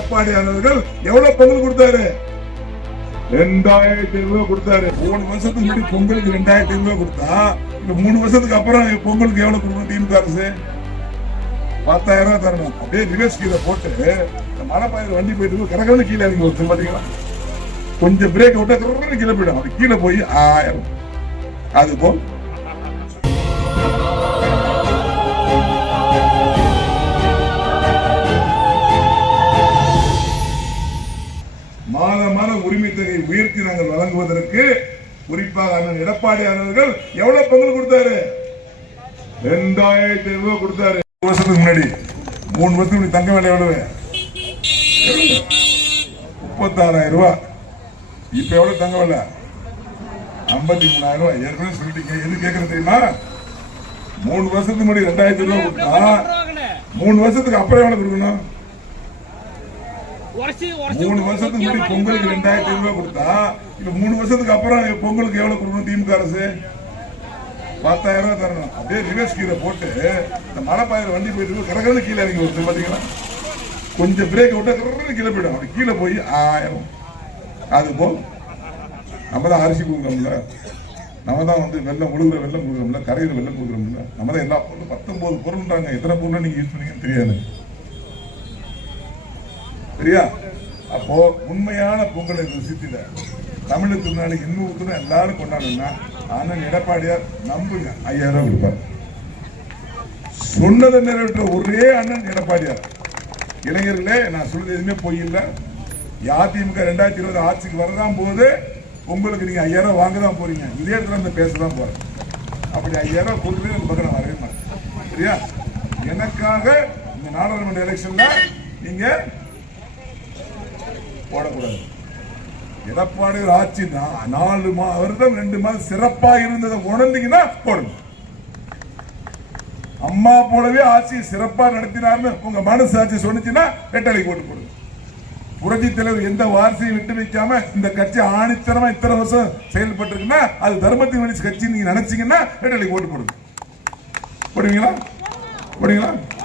எடப்பாடியானவர்கள் எவ்வளவு பொங்கல் கொடுத்தாரு? 2500 கொடுத்தாரு. 3 வருஷத்துக்கு முன்னாடி பொங்கலுக்கு 2500 கொடுத்தா, இப்ப 3 வருஷத்துக்கு அப்புறம் பொங்கலுக்கு எவ்வளவு கொடுக்கணும் திமுக அரசு? 10,000 தரணும். அப்படியே ரிவர்ஸ் கீழே போட்டு மழை பயிர் வண்டி போயிட்டு கரகரன்னு கீழே இறங்கி ஒரு பாத்தீங்களா, கொஞ்சம் பிரேக் விட்டா கீழே போயிடும். அது கீழே போய் 1000. அது போல் மாத உரிமை தொகை உயர்த்தி நாங்கள் வழங்குவதற்கு குறிப்பாக அண்ணன் எடப்பாடியானவர்கள் எவ்வளவு பொங்கல் கொடுத்தாரு? 2500 கொடுத்தாரு. 3 வருஷத்துக்கு முன்னாடி 3 வருஷத்துக்கு தங்க விலை எவ்வளவு? 36,000 ரூபாய். இப்ப எவ்வளவு தங்க விலை? 53,000 ரூபாய். ஏற்கனவே சொல்லிட்டீங்க. எது கேட்கறது தெரியுமா? 3 வருஷத்துக்கு முன்னாடி 2,000 ரூபாய் கொடுத்தா 3 வருஷத்துக்கு அப்புறம் எவ்வளவு கொடுக்கணும்? 3 வருஷத்துக்கு முன்னாடி பொங்கலுக்கு 2,000 ரூபாய் கொடுத்தா, இப்ப 3 வருஷத்துக்கு அப்புறம் பொங்கலுக்கு எவ்வளவு கொடுக்கணும் திமுக அரசு? 10,000 தரணும். அப்படியே ரிவர்ஸ் கீழே போட்டு மழை பயிர் வண்டி போயிட்டு கரகரன்னு கீழே இறங்கி ஒரு பாத்தீங்களா, கொஞ்சம் பிரேக் விட்டா கரகரன்னு கீழே போயிடும். அது கீழே போய் 1000. அது போல் நம்ம தான் அரிசி கொடுக்குறோம்ல, நம்ம தான் வெள்ளம் முழுகிற வெள்ளம் கொடுக்குறோம்ல, கரையிற வெள்ளம் கொடுக்குறோம்ல, நம்ம தான் எல்லா பொருளும் 19 பொருள்ன்றாங்க. எத்தனை பொருள் நீங்க யூஸ் பண்ணீங்கன்னு தெரியாது. சரியா? அப்போ உண்மையான பொங்கலை ருசித்தில தமிழுக்கு நாளைக்கு இன்னும் எல்லாரும் கொண்டாடணும்னா அண்ணன் எடப்பாடியார் நம்புங்க 5000 ரூபாய் கொடுப்பார். சொன்னதை நிறைவேற்ற ஒரே அண்ணன் எடப்பாடியார். இளைஞர்களே, நான் சொல்றது எதுவுமே பொய் இல்லை. அதிமுக 2020 ஆட்சிக்கு வரதான் போது உங்களுக்கு நீங்க 5000 ரூபாய் வாங்க தான் போறீங்க. இதே இடத்துல இந்த பேசதான் போறேன். அப்படி 5000 ரூபாய் கொடுத்து இந்த பக்கம் நான் வரவே மாட்டேன். சரியா? எனக்காக இந்த நாடாளுமன்ற எலெக்ஷன்ல நீங்க போடக்கூடாது. எடப்பாடி ஆட்சி 4 வருடம் 2 மாதம் சிறப்பா இருந்ததை உணர்ந்தீங்கன்னா போடுங்க. அம்மா போலவே ஆட்சி சிறப்பா நடத்தினார்னு உங்க மனசாட்சி சொன்னிச்சுன்னா ரெட்டலை போட்டு போடுங்க. புரட்சி தலைவர் எந்த வாரிசையும் விட்டு வைக்காம இந்த கட்சி ஆணித்தரமா இத்தனை வருஷம் செயல்பட்டு இருக்குன்னா அது தர்மத்தின் மனுஷ கட்சி நீங்க நினைச்சீங்கன்னா ரெட்டலை போட்டு போடுங்க. போடுவீங்களா?